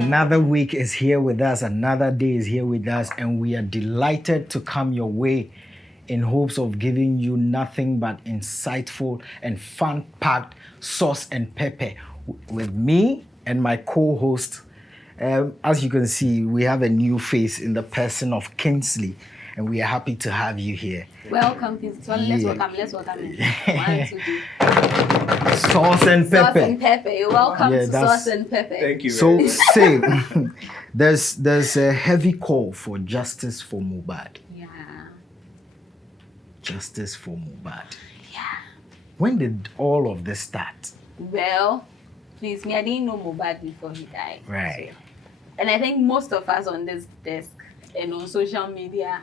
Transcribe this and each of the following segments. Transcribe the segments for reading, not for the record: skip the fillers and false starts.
Another week is here with us, another day is here with us, and we are delighted to come your way in hopes of giving you nothing but insightful and fun-packed sauce and pepper with me and my co-host. As you can see, we have a new face in the person of Kingsley, and we are happy to have you here. Welcome, Kingsley. Let's welcome him. 1, 2, 3. Sauce and pepper. Sauce and pepper. You're welcome to Sauce and Pepper. Thank you. So, say, there's a heavy call for justice for Mohbad. Yeah. Justice for Mohbad. Yeah. When did all of this start? Well, please, I didn't know Mohbad before he died. Right. And I think most of us on this desk and on social media,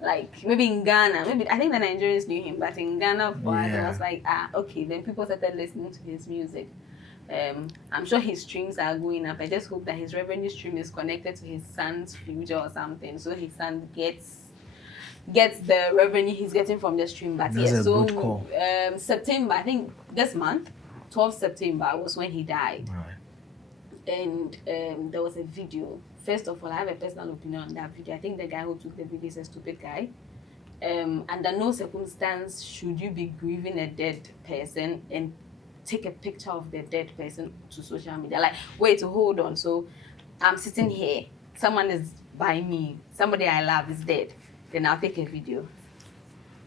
like maybe in Ghana, I think the Nigerians knew him, but in Ghana for us, it was like, okay, then people started listening to his music. I'm sure his streams are going up. I just hope that his revenue stream is connected to his son's future or something, so his son gets the revenue he's getting from the stream. But That's yeah, a so good call. September, I think this month, 12th September was when he died. Right. And there was a video. First of all, I have a personal opinion on that video. I think the guy who took the video is a stupid guy. Under no circumstance should you be grieving a dead person and take a picture of the dead person to social media. Like, wait, hold on. So I'm sitting here, someone is by me, somebody I love is dead. Then I'll take a video.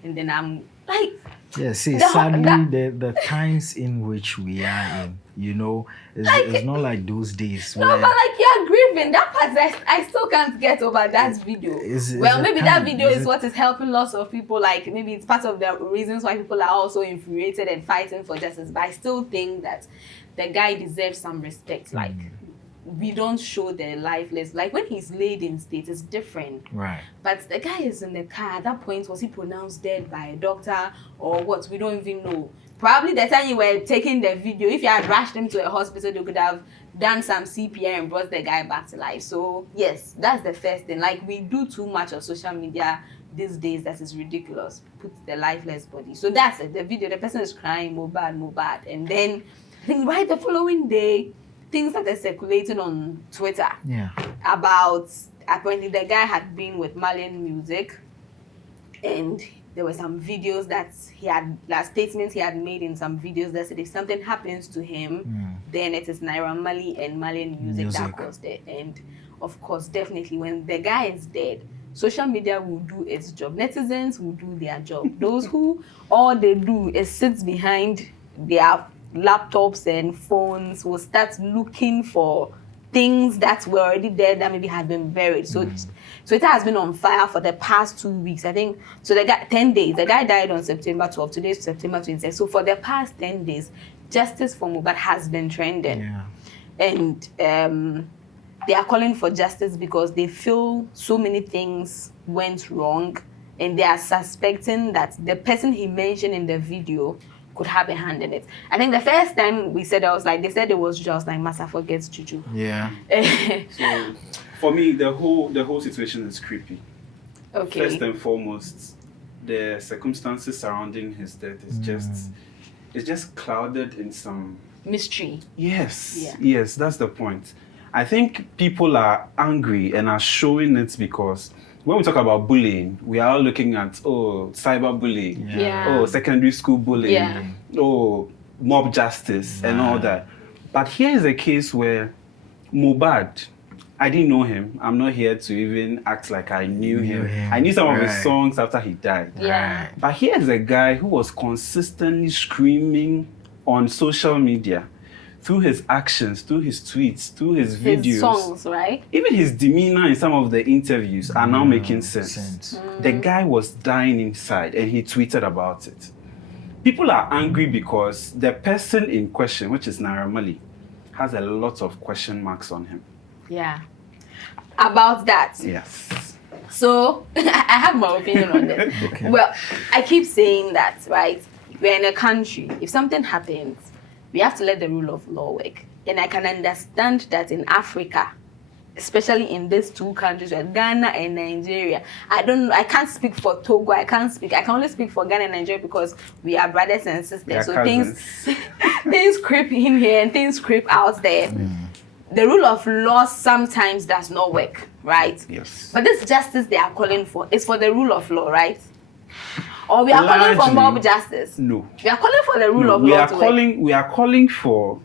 And then I'm like... Yeah, see, sadly, the times in which we are in, it's not like those days. No, but like you're grieving. That part, I still can't get over that video. Maybe that video is what is helping lots of people. Like maybe it's part of the reasons why people are also infuriated and fighting for justice. But I still think that the guy deserves some respect. Like we don't show the lifeless. Like when he's laid in state, it's different. Right. But the guy is in the car. At that point, was he pronounced dead by a doctor or what? We don't even know. Probably the time you were taking the video, if you had rushed him to a hospital, you could have done some CPR and brought the guy back to life. So yes, that's the first thing. Like we do too much on social media these days that is ridiculous. Put the lifeless body. So that's it. The video, the person is crying, Mohbad. And then I think right the following day, things started circulating on Twitter about apparently the guy had been with Malian Music, and there were some videos that statements he had made in some videos that said if something happens to him, then it is Naira Marley and Malian Music that caused it. And of course, definitely when the guy is dead, social media will do its job. Netizens will do their job. Those who all they do is sit behind their laptops and phones will start looking for things that were already there that maybe had been buried. So it has been on fire for the past 2 weeks. I think, so the guy, 10 days. The guy died on September 12th. Today is September 26th. So for the past 10 days, justice for Mohbad has been trending. Yeah. And they are calling for justice because they feel so many things went wrong. And they are suspecting that the person he mentioned in the video could have a hand in it. I think the first time we said, they said it was just like Massa forgets Juju. Yeah. So for me, the whole situation is creepy. Okay. First and foremost, the circumstances surrounding his death is just clouded in some mystery. Yes, that's the point. I think people are angry and are showing it because when we talk about bullying, we are all looking at, cyberbullying, secondary school bullying, mob justice and all that. But here is a case where Mohbad, I didn't know him. I'm not here to even act like I knew him. I knew some of his songs after he died. Yeah. But here's a guy who was consistently screaming on social media, through his actions, through his tweets, through his videos. His songs, right? Even his demeanor in some of the interviews are now making sense. The guy was dying inside and he tweeted about it. People are angry because the person in question, which is Naira Marley, has a lot of question marks on him. Yeah. About that. Yes. So, I have my opinion on this. Okay. Well, I keep saying that, right? We're in a country. If something happens, we have to let the rule of law work. And I can understand that in Africa, especially in these two countries, Ghana and Nigeria. I can't speak for Togo. I can only speak for Ghana and Nigeria because we are brothers and sisters. So cousins. things creep in here and things creep out there. the rule of law sometimes does not work, right? Yes. But this justice they are calling for is for the rule of law, right? Or we are calling for mob justice? No. We are calling for the rule of we law are to calling work. we are calling for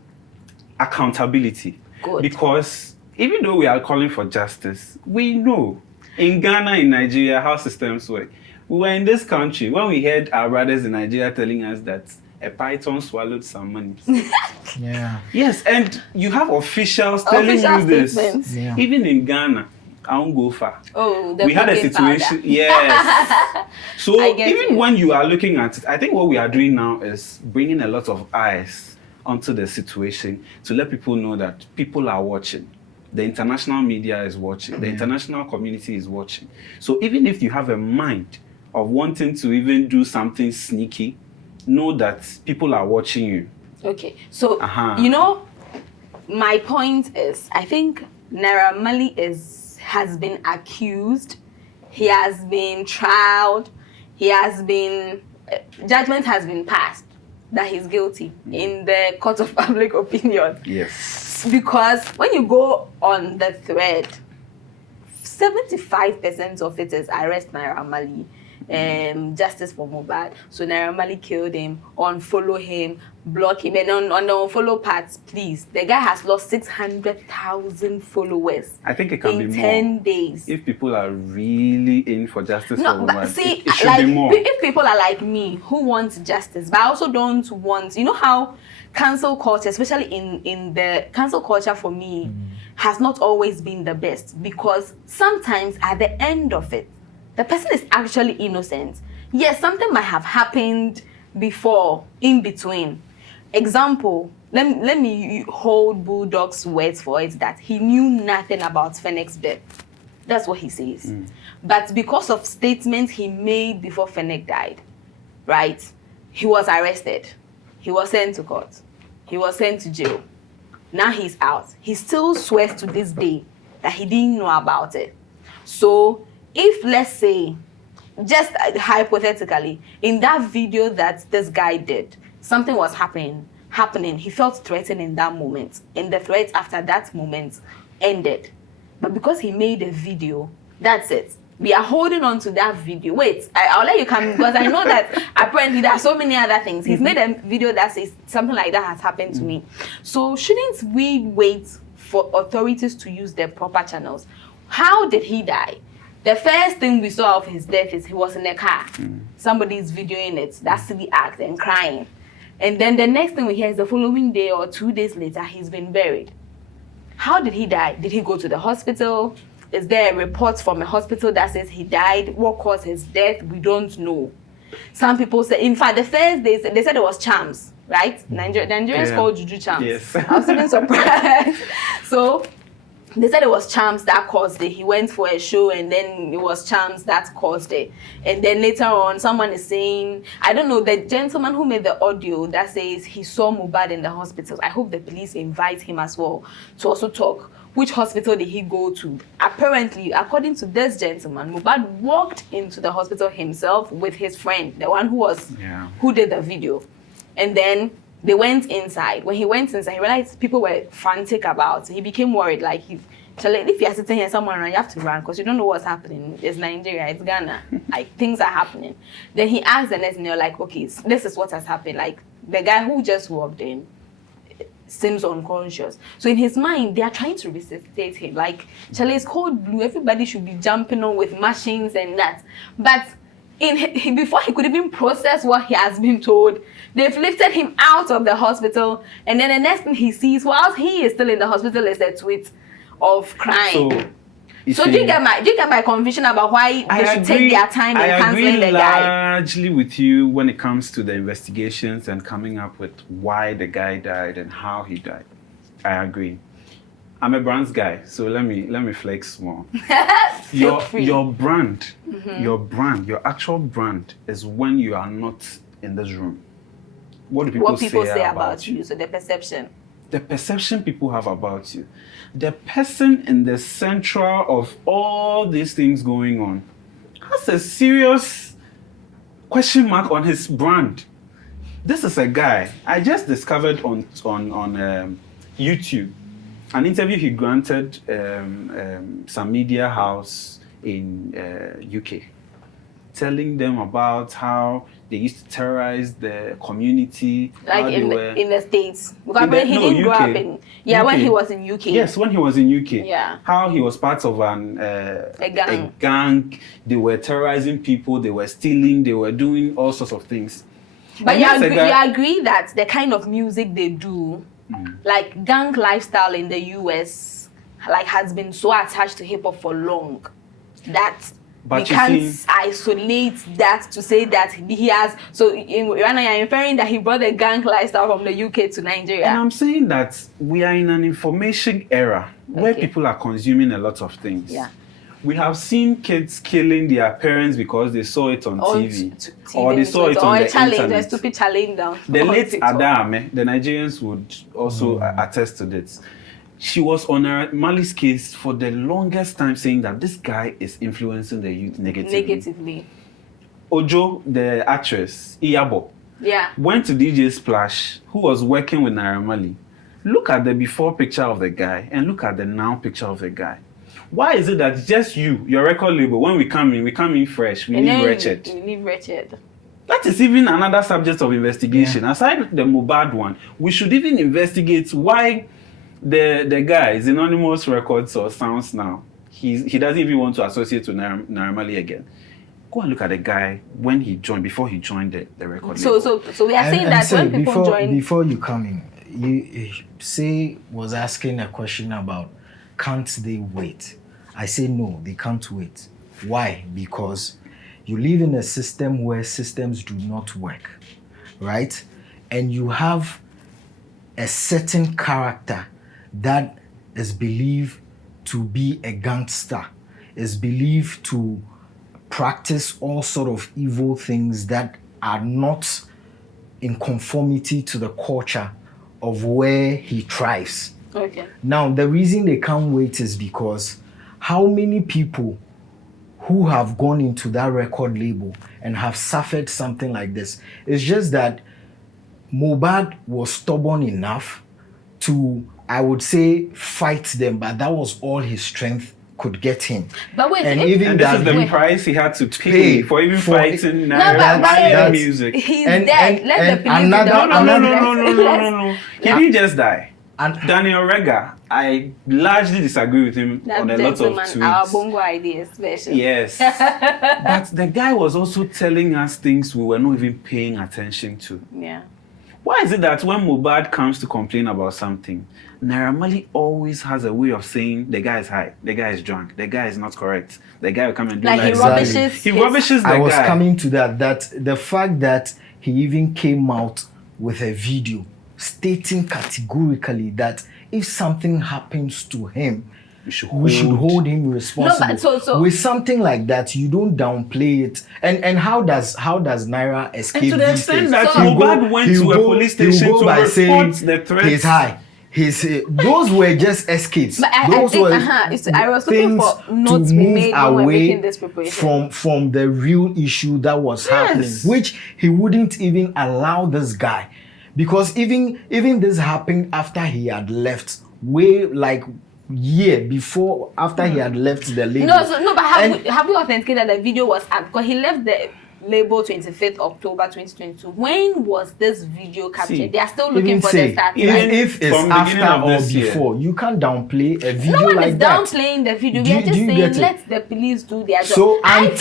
accountability. Good. Because even though we are calling for justice, we know in Ghana, in Nigeria, how systems work. We were in this country when we heard our brothers in Nigeria telling us that a python swallowed some money. Yeah. Yes, and you have officials telling Official you this. statements. Yeah. Even in Ghana, I won't go far. Oh, the We had a cooking situation. powder. Yes. So I get even you. when you are looking at it, I think what we are doing now is bringing a lot of eyes onto the situation to let people know that people are watching. The international media is watching. The international community is watching. So even if you have a mind of wanting to even do something sneaky, know that people are watching you. Okay, so you know, my point is, I think Naira Marley has been accused, he has been trialed, he has been judgment has been passed that he's guilty in the court of public opinion. Yes. Because when you go on the thread, 75% of it is arrest Naira Marley, justice for Mohbad. So Naira Marley killed him, unfollow him, block him, and on the unfollow parts, please. The guy has lost 600,000 followers. I think it can in be 10 more. days. If people are really in for justice for No, women, but see, it should like, be more. if people are like me who want justice, but I also don't want, you know how cancel culture, especially in the cancel culture for me, has not always been the best, because sometimes at the end of it, the person is actually innocent. Yes, something might have happened before, in between. Example, let me hold Bulldog's words for it, that he knew nothing about Fennec's death. That's what he says. But because of statements he made before Fennec died, right, he was arrested. He was sent to court. He was sent to jail. Now he's out. He still swears to this day that he didn't know about it. So if, let's say, just hypothetically, in that video that this guy did, something was happening, he felt threatened in that moment, and the threat after that moment ended. But because he made a video, that's it. We are holding on to that video. Wait, I'll let you come, because I know that apparently there are so many other things. He's made a video that says something like that has happened to me. So shouldn't we wait for authorities to use their proper channels? How did he die? The first thing we saw of his death is he was in a car. Somebody's videoing it. That's the act and crying. And then the next thing we hear is the following day or 2 days later, he's been buried. How did he die? Did he go to the hospital? Is there a report from a hospital that says he died? What caused his death? We don't know. Some people say, in fact, the first day they said it was charms, right? Nigerians call juju charms. Yes. I was even surprised. So they said it was charms that caused it. He went for a show and then it was charms that caused it. And then later on, someone is saying, I don't know, the gentleman who made the audio that says he saw Mohbad in the hospital. I hope the police invite him as well to also talk. Which hospital did he go to? Apparently, according to this gentleman, Mohbad walked into the hospital himself with his friend, the one who did the video. And then they went inside. When he went inside, he realized people were frantic about it. He became worried. Like, if you're sitting here, someone run, you have to run because you don't know what's happening. It's Nigeria, it's Ghana. Like, things are happening. Then he asked the next, and they're like, okay, this is what has happened. Like, the guy who just walked in seems unconscious. So in his mind, they are trying to resuscitate him. Like, Charlie, it's cold blue. Everybody should be jumping on with machines and that. But before he could even process what he has been told, they've lifted him out of the hospital. And then the next thing he sees, whilst he is still in the hospital, is a tweet of crying. So do you get my confusion about why they should take their time in cancelling the guy? I agree largely with you when it comes to the investigations and coming up with why the guy died and how he died. I agree. I'm a brands guy, so let me flex more. your brand, your actual brand is when you are not in this room. What do people say about you? So the perception. The perception people have about you. The person in the central of all these things going on has a serious question mark on his brand. This is a guy I just discovered on YouTube. an interview he granted some media house in UK, telling them about how they used to terrorize the community. Like in the States. Because he didn't grow up in... Yeah, UK. when he was in UK. Yes, when he was in UK. Yeah. How he was part of a gang. They were terrorizing people. They were stealing. They were doing all sorts of things. But you agree that the kind of music they do, like gang lifestyle in the US, like has been so attached to hip hop for long that we can't isolate that to say that he has. So right now you're inferring that he brought the gang lifestyle from the UK to Nigeria. And I'm saying that we are in an information era where people are consuming a lot of things. Yeah. We have seen kids killing their parents because they saw it on TV, or they saw it on the internet. A stupid challenge down. The late Adame, the Nigerians would also attest to this. She was on Mali's case for the longest time, saying that this guy is influencing the youth negatively. Ojo, the actress, Iyabo, went to DJ Splash, who was working with Naira Marley. Look at the before picture of the guy and look at the now picture of the guy. Why is it that just your record label, when we come in fresh, we leave wretched? We leave wretched. That is even another subject of investigation. Yeah. Aside the Mohbad one, we should even investigate why the guy is anonymous records or sounds now. He doesn't even want to associate with Naira Marley again. Go and look at the guy when he joined, before he joined the record label. So we are saying that when people join... Before you come in, you say was asking a question about can't they wait? I say no, they can't wait. Why? Because you live in a system where systems do not work, right? And you have a certain character that is believed to be a gangster, is believed to practice all sort of evil things that are not in conformity to the culture of where he thrives. Okay. Now, the reason they can't wait is because how many people who have gone into that record label and have suffered something like this? It's just that Mohbad was stubborn enough to, I would say, fight them, but that was all his strength could get him. But wait, and this is the price he had to pay for even fighting that music. He's dead. Let the police No. He didn't just die. And Daniel Rega, I largely disagree with him on a lot of tweets. Our bongo ideas version. Yes. But the guy was also telling us things we were not even paying attention to. Yeah. Why is it that when Mohbad comes to complain about something, Naira Marley always has a way of saying the guy is high, the guy is drunk, the guy is not correct, the guy will come and do like he rubbishes the guy. I was coming to that the fact that he even came out with a video stating categorically that if something happens to him, we should hold him responsible. No, but with something like that, you don't downplay it. And how does Naira escape? And to the extent that Mohbad went to a police station to report the threats. He's high. Those were just escapes. But I was looking for notes we made when we were making this preparation. From the real issue that was happening, which he wouldn't even allow this guy. Because even this happened after he had left, year before after he had left the label. But have you authenticated that the video was up? Because he left the label 25th October 2022. When was this video captured? They are still looking for the start. Even if it's after or before, you can't downplay a video like that. No one is downplaying the video. We are just saying let the police do their job.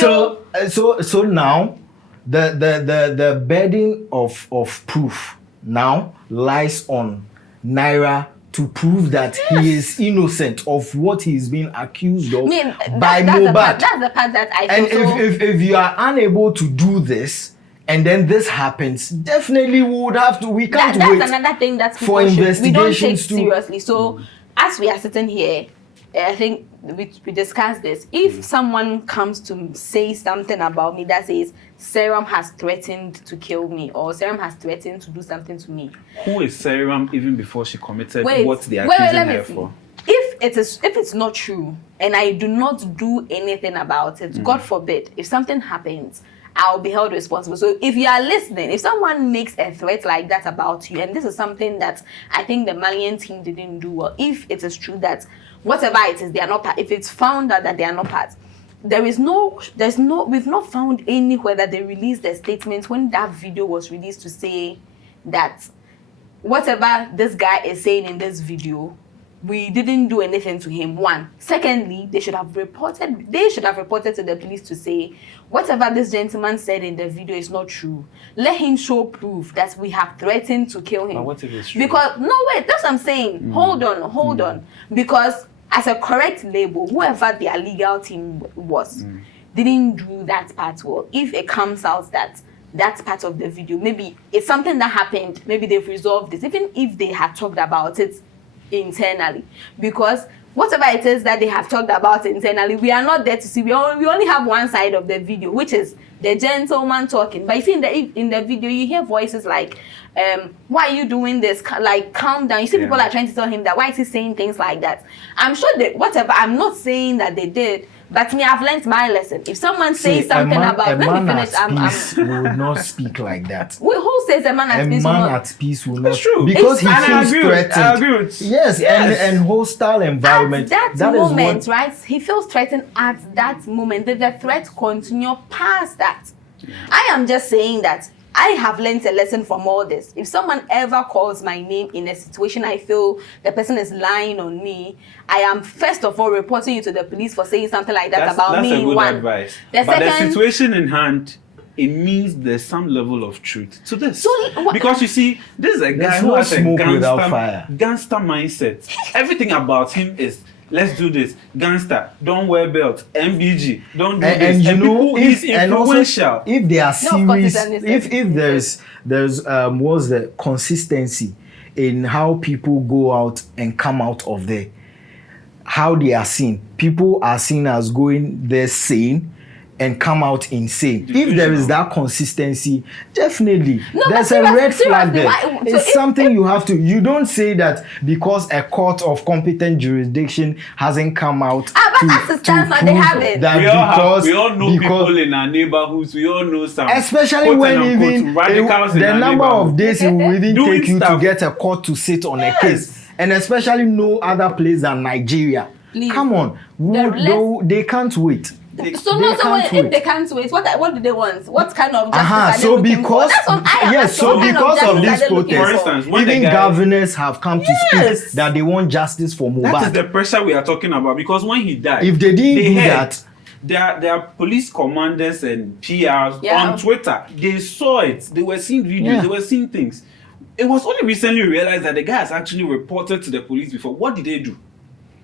So now the burden of proof now lies on Naira to prove that he is innocent of what he's being accused of by Mohbad. That's the part that I feel. And if you are unable to do this, and then this happens, definitely we can't wait. That's another thing that for investigations we don't take seriously. So as we are sitting here, I think we discussed this. If someone comes to say something about me that says Serum has threatened to kill me or Serum has threatened to do something to me. Who is Serum even before she committed what they are accusing her for? If it's not true and I do not do anything about it, God forbid, if something happens, I'll be held responsible. So if you are listening, if someone makes a threat like that about you, and this is something that I think the Malian team didn't do well, if it is true that whatever it is, they are not part, if it's found out that they are not part, we've not found anywhere that they released a statement when that video was released to say that whatever this guy is saying in this video, we didn't do anything to him. One. Secondly, they should have reported to the police to say whatever this gentleman said in the video is not true. Let him show proof that we have threatened to kill him. But what if it's true? Because no, wait, that's what I'm saying. Hold on. Because as a correct label, whoever their legal team was didn't do that part well. If it comes out that that's part of the video, maybe it's something that happened, maybe they've resolved this, even if they had talked about it internally, because whatever it is that they have talked about internally, we are not there to see. We only have one side of the video, which is the gentleman talking. But you see in the video, you hear voices like, why are you doing this? Like, calm down. You see people are trying to tell him that, why is he saying things like that? I'm sure that whatever, I'm not saying that they did, but me, I've learned my lesson. If someone says something about, let me finish. Peace will not speak like that. Who says a man at peace? A man at peace will not. It's true. Because he feels threatened. I agree with. Yes, and hostile environment. At that moment, right? He feels threatened at that moment. Did the threat continue past that? I am just saying that I have learned a lesson from all this. If someone ever calls my name in a situation I feel the person is lying on me, I am first of all reporting you to the police for saying something like that about me. That's a good One. advice. The But second, the situation in hand, it means there's some level of truth to this. So, because you see, this is a guy There's who no has a smoke without fire. gangster mindset. Everything about him is, let's do this. Gangster, don't wear belt. MBG, don't do this. And you know, people, he's influential. Also, if they are No, of course, serious, it's if there's what's the consistency in how people go out and come out of there, how they are seen. People are seen as going there sane and come out insane. If there is that consistency, definitely there's a red flag there. It's something you have to. You don't say that because a court of competent jurisdiction hasn't come out. but that's the stance that they have it. We all know people in our neighborhoods. We all know some. Especially when even radicals the number of days it will even doing take you stuff. to get a court to sit on a case, and especially no other place than Nigeria. Please. Come on, they can't wait. So if they can't wait, what do they want? What kind of justice are they So looking for? because That's what I am asking. so What kind because of justice this are they looking protest, For instance, when even the guy- governors have come to Yes. speak that they want justice for That is Mohbad. the pressure we are talking about, because when he died, If they didn't do heard that, there are police commanders and PRs Yeah. on Twitter. They saw it. They were seeing videos. Yeah. They were seeing things. It was only recently realized that the guy has actually reported to the police before. What did they do?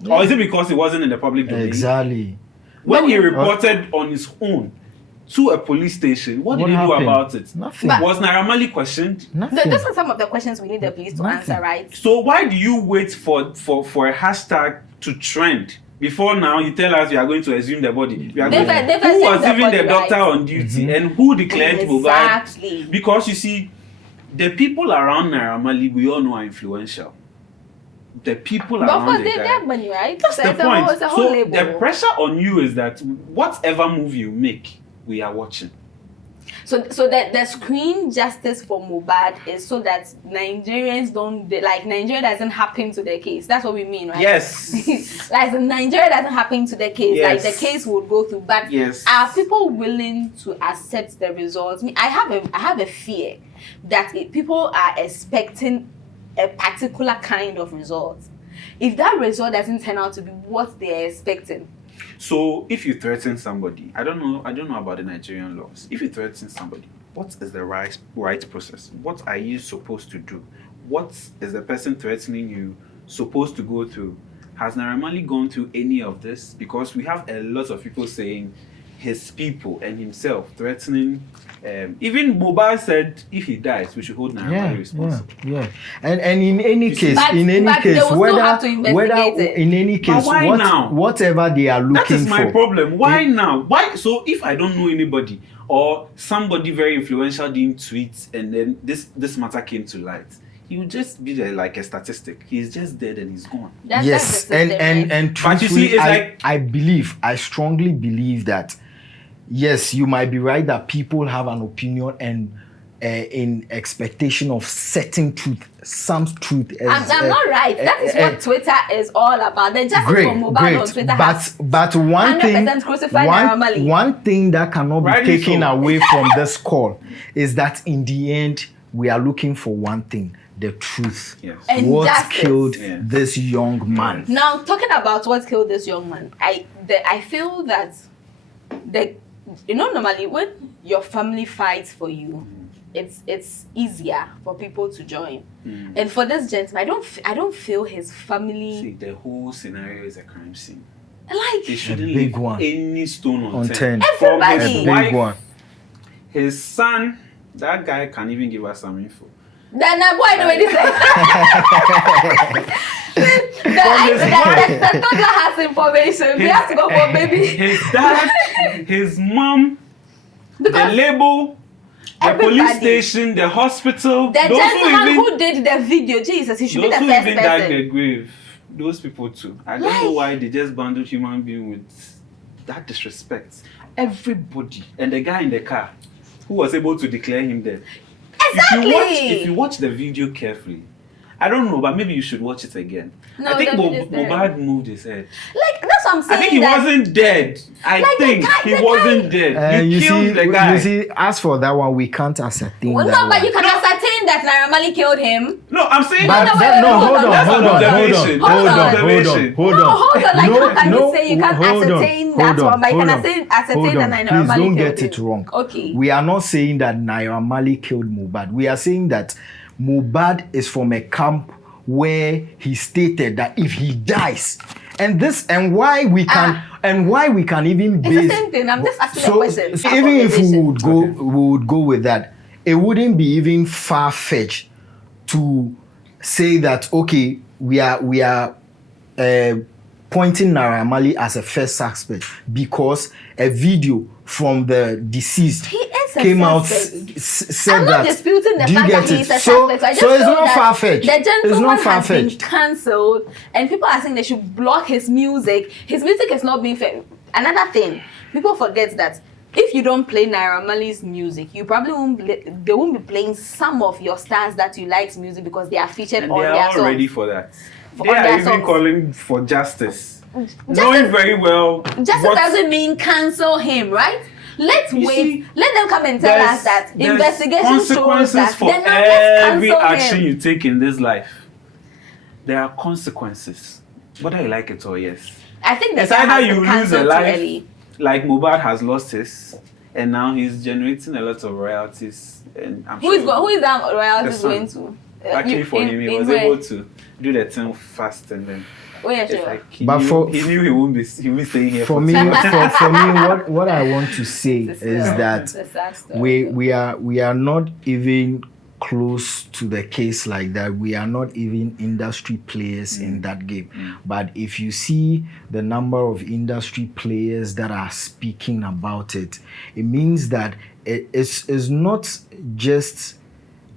Or is it because it wasn't in the public domain? exactly. When he reported on his own to a police station, what did he do happened? about it? Nothing. Was Naira Marley questioned? Nothing. Those are some of the questions we need the police to Nothing. answer, right? So why do you wait for a hashtag to trend before now you tell us you are going to exhume the body? We are They've going exhumed who was the even the body, doctor right? on duty and who declared Mohbad? Exactly. Because you see, the people around Naira Marley, we all know are influential. The people But of around course, the they guy. have money, right? That's So the it's a whole, point. it's a whole So label. the pressure on you is that whatever move you make, we are watching. So that the screen justice for Mohbad is so that Nigerians Nigeria doesn't happen to the case. That's what we mean, right? Yes. Like Nigeria doesn't happen to the case. Yes. Like the case would go through. But Yes. are people willing to accept the results? I have a fear that if people are expecting a particular kind of result, if that result doesn't turn out to be what they are expecting. So if you threaten somebody, I don't know about the Nigerian laws. If you threaten somebody, what is the right process? What are you supposed to do? What is the person threatening you supposed to go through? Has Naira Marley gone through any of this? Because we have a lot of people saying his people and himself threatening. Even Mohbad said if he dies, we should hold Naira Marley responsible. Yeah. And in any case, But they will still have to investigate it. in any case, why now? whatever they are looking for. That is my problem. Why now? Why? So if I don't know anybody or somebody very influential didn't tweet and then this matter came to light, he would just be there like a statistic. He's just dead and he's gone. That's Yes, the system, right? and But you see, truthfully, it's like- I strongly believe that yes, you might be right that people have an opinion and in expectation of certain truth, some truth. I'm not right. That is what Twitter is all about. The justice for Mohbad on Twitter has but one 100% crucified Naira Marley. one thing that cannot be Rightly taken so. away from this call is that in the end, we are looking for one thing: the truth. Yes. And What justice. killed Yeah. this young man? Now, talking about what killed this young man, I feel that normally when your family fights for you, it's easier for people to join. And for this gentleman, I don't feel his family See, the whole scenario is a crime scene. like They shouldn't big leave one. any stone On unturned. 10. From Everybody. his A big wife, one. his son, that guy can even give us some info. then boy the way this the toddler has information. We have to go for baby. His dad, his mom, the Because label, the everybody- police station, the hospital, The those gentleman who who did the video, Jesus, he should be those the who first even dug person. the grave, those people too. I don't know Like- why they just bundled human being with that disrespect. Everybody, and the guy in the car who was able to declare him dead. Exactly. If you watch the video carefully, I don't know, but maybe you should watch it again. No, I think the video is there. Mohbad moved his head. Like that's what I'm saying. I think he that- wasn't dead. I Like the think guy- he the wasn't guy- dead. You killed the guy. You see, as for that one, we can't ascertain Well, that no, but one. you can ascertain that Naira Marley killed him. No, I'm saying But No, that, wait, no, wait, hold hold on, on. hold on, That's hold on, observation. hold on, That's hold on, observation. hold No, on. hold on. Like, how can you say you can't hold on, ascertain that hold on, one, but you hold can on, ascertain hold that on. Naira Please Marley don't killed get it him. wrong. Okay. We are not saying that Naira Marley killed Mohbad. We are saying that Mohbad is from a camp where he stated that if he dies, and why we can even It's base. the same thing. I'm just asking a So question. even if we Conversation. would go with that, it wouldn't be even far fetched to say that okay, we are pointing Naira Marley as a first suspect because a video from the deceased He is a came out suspect. said I'm not that. disputing the Do you fact get that he's it? a So suspect. I just it's feel not that far fetched. The It's gentleman not has far been fetched. cancelled, and people are saying they should block his music. His music is not being fair. Another thing, people forget that if you don't play Naira Marley's music, you probably they won't be playing some of your stars that you like's music because they are featured And on they their are all songs. ready for that. They On are their even songs. calling for justice. Knowing very well Justice what- doesn't mean cancel him, right? Let's You wait. see, Let them come and tell us that there's investigation shows consequences that. for Then now let's every cancel action him. you take in this life. There are consequences, whether you like it or yes. I think the It's guy either has you been lose a cancelled too life, early. like Mohbad has lost his, and now he's generating a lot of royalties. And I'm Who is that royalties The son. going to? Luckily for him, he was where? able to do the thing fast, and then Oh yeah, it's sure. like he But knew, he knew he won't be staying here For me, what I want to say It's is a- that it's a sad story. we are not even close to the case like that. We are not even industry players in that game. But if you see the number of industry players that are speaking about it, it means that it's not just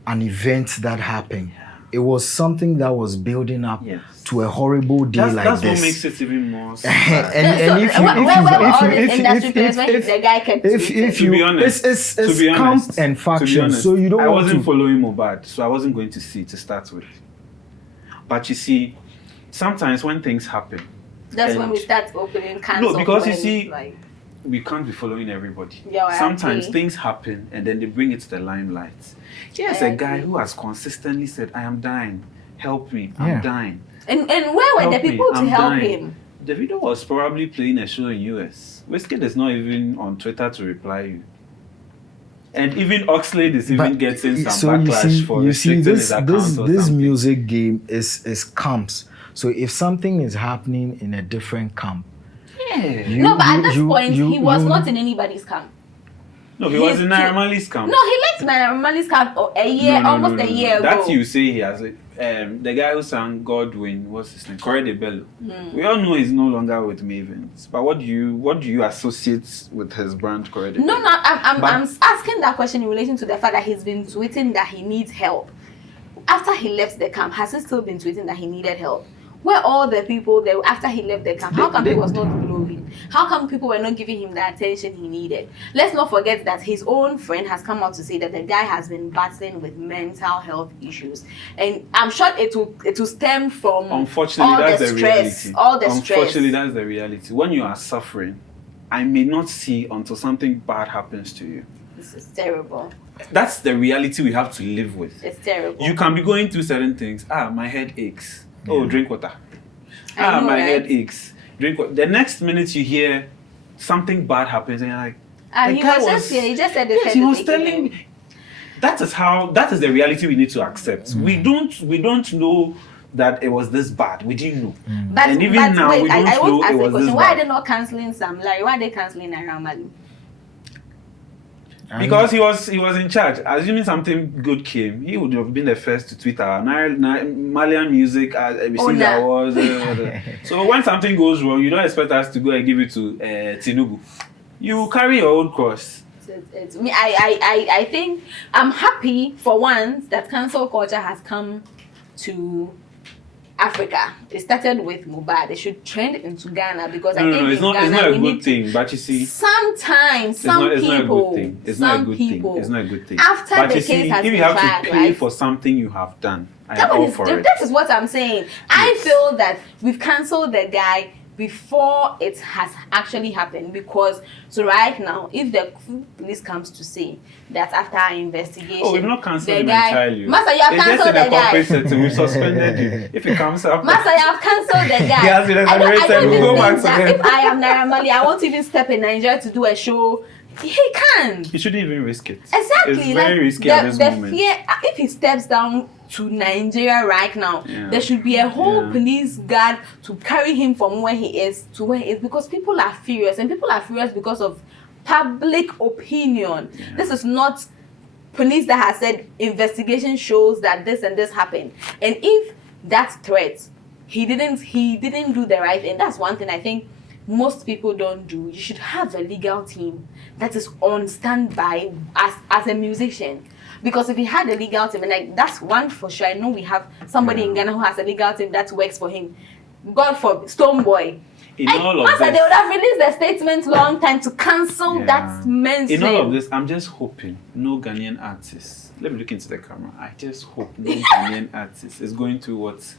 an event that happened. It was something that was building up Yes. to a horrible day like that's this. what makes it even more sad. and if you where were all these industry players when the guy kept if tweeting? To be honest, it's to be camp honest, and to be faction, honest, so you don't I want wasn't to. following Mohbad, so I wasn't going to see to start with. But you see, sometimes when things happen, That's and when we start opening cans of because you worms, see, like, we can't be following everybody. Yeah, I Sometimes agree. things happen and then they bring it to the limelight. Here's I a guy agree. who has consistently said, I am dying, help me, Yeah. I'm dying. and where were Help the me, people to I'm help dying. him? Davido was probably playing a show in US. Wizkid is not even on Twitter to reply you. And even Oxlade is even But getting some so backlash for you see restricting this his account this or this something. music game is camps. So if something is happening in a different camp, Yeah. No, but at this point, you- he was you- not in anybody's camp. No, he was He's in too- Naira Marley's camp. No, he left Naira Marley's camp a year, almost a year ago. That's you say he has it. The guy who sang Godwin, what's his name? Corey De Bello. We all know he's no longer with Mavens. But what do you associate with his brand Corey De Bello? No, I'm But- asking that question in relation to the fact that he's been tweeting that he needs help. After he left the camp, has he still been tweeting that he needed help? Where all the people that after he left the camp, how come he was not below him? happened? How come people were not giving him the attention he needed? Let's not forget that his own friend has come out to say that the guy has been battling with mental health issues, and I'm sure it will stem from unfortunately all that's the the stress, reality. all the Unfortunately, stress. that's the reality. When you are suffering, I may not see until something bad happens to you. This is terrible. That's the reality we have to live with. It's terrible. You can be going through certain things. My head aches. Oh, drink water. I know, my right? head aches. Drink water. The next minute you hear something bad happens and you're like, He just said his yes, head he is was aching telling him. me. That is the reality we need to accept. We don't know that it was this bad. We didn't know. But, and even but now wait, we don't I know want to ask it a was question. this Why are bad. they not cancelling Sam Larry? Why are they cancelling Naira Marley? Because he was in charge. Assuming something good came, he would have been the first to tweet our Malian music received nah. awards. So when something goes wrong, you don't expect us to go and give it to Tinubu. You carry your own cross. It's me. I think I'm happy for once that cancel culture has come to Africa. It started with Mohbad. It should trend into Ghana because I think it's not a good thing. But you see, sometimes some people, it's not a good thing. After but the you case see, has if been you have tried, to pay right? for something you have done, I am all for it. That is what I'm saying. I feel that we've cancelled the guy before it has actually happened, because so right now, if the police comes to say that after our investigation, we've not cancelled the him guy, entirely. Master, you have It's just cancelled in the guy. corporate setting, we've suspended you. If it comes up, Master, you have cancelled the guy. He has been I don't exonerated. even Go back think to that them. if I am Naira Marley, I won't even step in Nigeria to do a show. He can't. you shouldn't even risk it. Exactly. It's very risky at this moment. Fear, if he steps down to Nigeria right now, there should be a whole police guard to carry him from where he is to where he is, because people are furious, and people are furious because of public opinion. This is not police that has said investigation shows that this and this happened. And if that threat, he didn't do the right thing. That's one thing I think most people don't do. You should have a legal team that is on standby as a musician. Because if he had a legal team, and like that's one for sure, I know we have somebody in Ghana who has a legal team that works for him. God forbid, Stonebwoy. In all of Master, this, they would have released a statement long time to cancel that man's in all name. of this, I'm just hoping no Ghanaian artist. Let me look into the camera. I just hope no Ghanaian artist is going through what,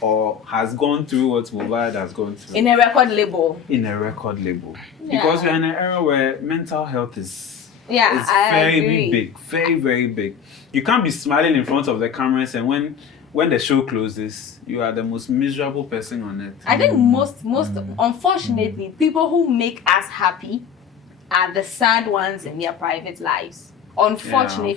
or has gone through what Mohbad has gone through. In a record label. Because we're in an era where mental health is I very agree. big, very, very big. You can't be smiling in front of the cameras, and when the show closes, you are the most miserable person on earth. I think most unfortunately, people who make us happy are the sad ones in their private lives. Unfortunately.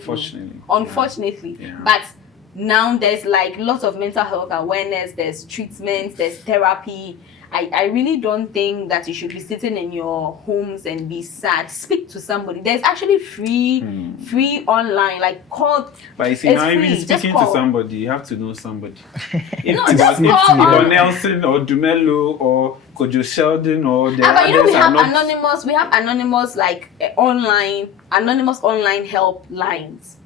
Yeah. But now there's like lots of mental health awareness, there's treatment, there's therapy. I really don't think that you should be sitting in your homes and be sad. Speak to somebody. There's actually free online, like called. But you see, now even speaking to somebody, you have to know somebody. Or Nelson or Dumelo or Kojo Sheldon or the but you know, others we have are not. anonymous. We have anonymous like anonymous online help lines.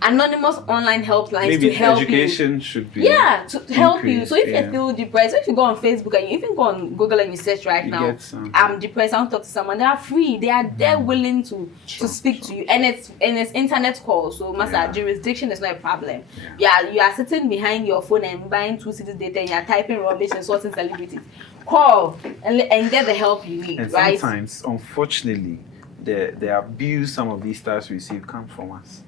Anonymous online helplines Maybe to help education you. should be to help you. So if increased, you feel depressed, if you go on Facebook and you even go on Google and you search right now, I'm depressed, I want to talk to someone, they are free. They are there willing to speak to you. And it's internet calls. So master, jurisdiction is not a problem. You are sitting behind your phone and buying 2 cities data and you're typing rubbish and sorting celebrities. Call and get the help you need. And right? sometimes, unfortunately, the abuse some of these stars receive comes from us.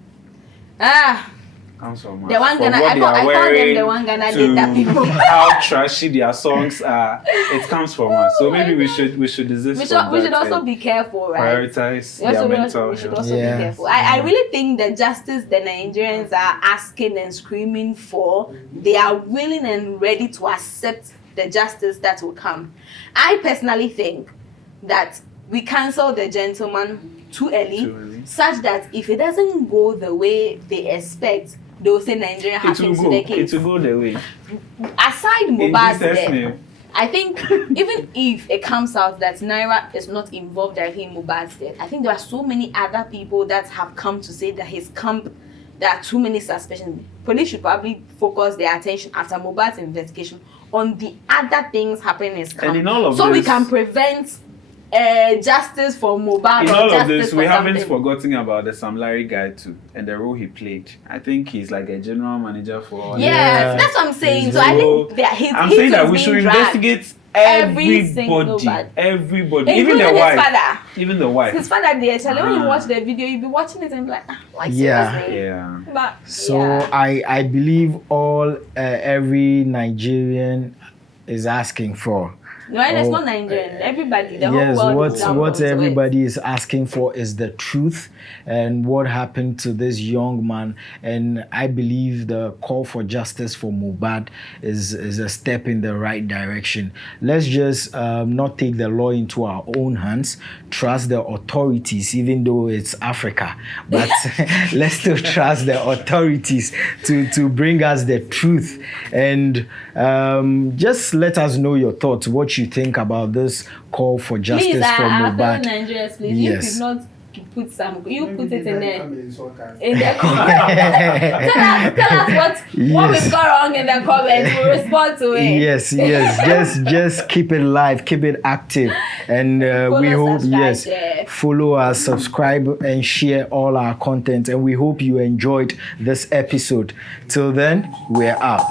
Comes from us. The one Ghana, I call them the one Ghana data people. How trashy their songs are, it comes from us. So maybe we should desist. We should also be careful, right? Prioritize their mental health. We should also be careful. I really think the justice the Nigerians are asking and screaming for, they are willing and ready to accept the justice that will come. I personally think that we cancel the gentleman too early, such that if it doesn't go the way they expect, they'll say Nigeria happened to the case. It will go the way. Aside Mohbad's death, name. I think even if it comes out that Naira is not involved directly in Mohbad's death, I think there are so many other people that have come to say that his camp there are too many suspicions. Police should probably focus their attention after Mohbad's investigation on the other things happening in his camp. And in all of so this, we can prevent justice for Mohbad. In or all of justice this, for we haven't something. forgotten about the Sam Larry guy too and the role he played. I think he's like a general manager for. Yes, that's what I'm saying. So I think that I'm saying that we should investigate every single everybody, even the his wife, father. even the wife. His father, there. So when you watch the video, you'll be watching it and be like, like Yeah. seriously? Yeah. But, So yeah. I believe every Nigerian is asking for. No, and it's Oh, not Nigerian. Everybody, the Yes, whole world is down what to it. everybody is asking for is the truth and what happened to this young man. And I believe the call for justice for Mohbad is a step in the right direction. Let's just not take the law into our own hands, trust the authorities, even though it's Africa. But let's still trust the authorities to bring us the truth. And just let us know your thoughts, what you think about this call for justice Please, for our fellow Mohbad. Nigerians, please, Yes. you could not put some, you put it in there. there. In the comments. tell us what Yes. we've got wrong in the comments. We'll respond to it. Yes. Just keep it live, keep it active, and we hope subscribe, follow us, subscribe, and share all our content. And we hope you enjoyed this episode. Till then, we're out.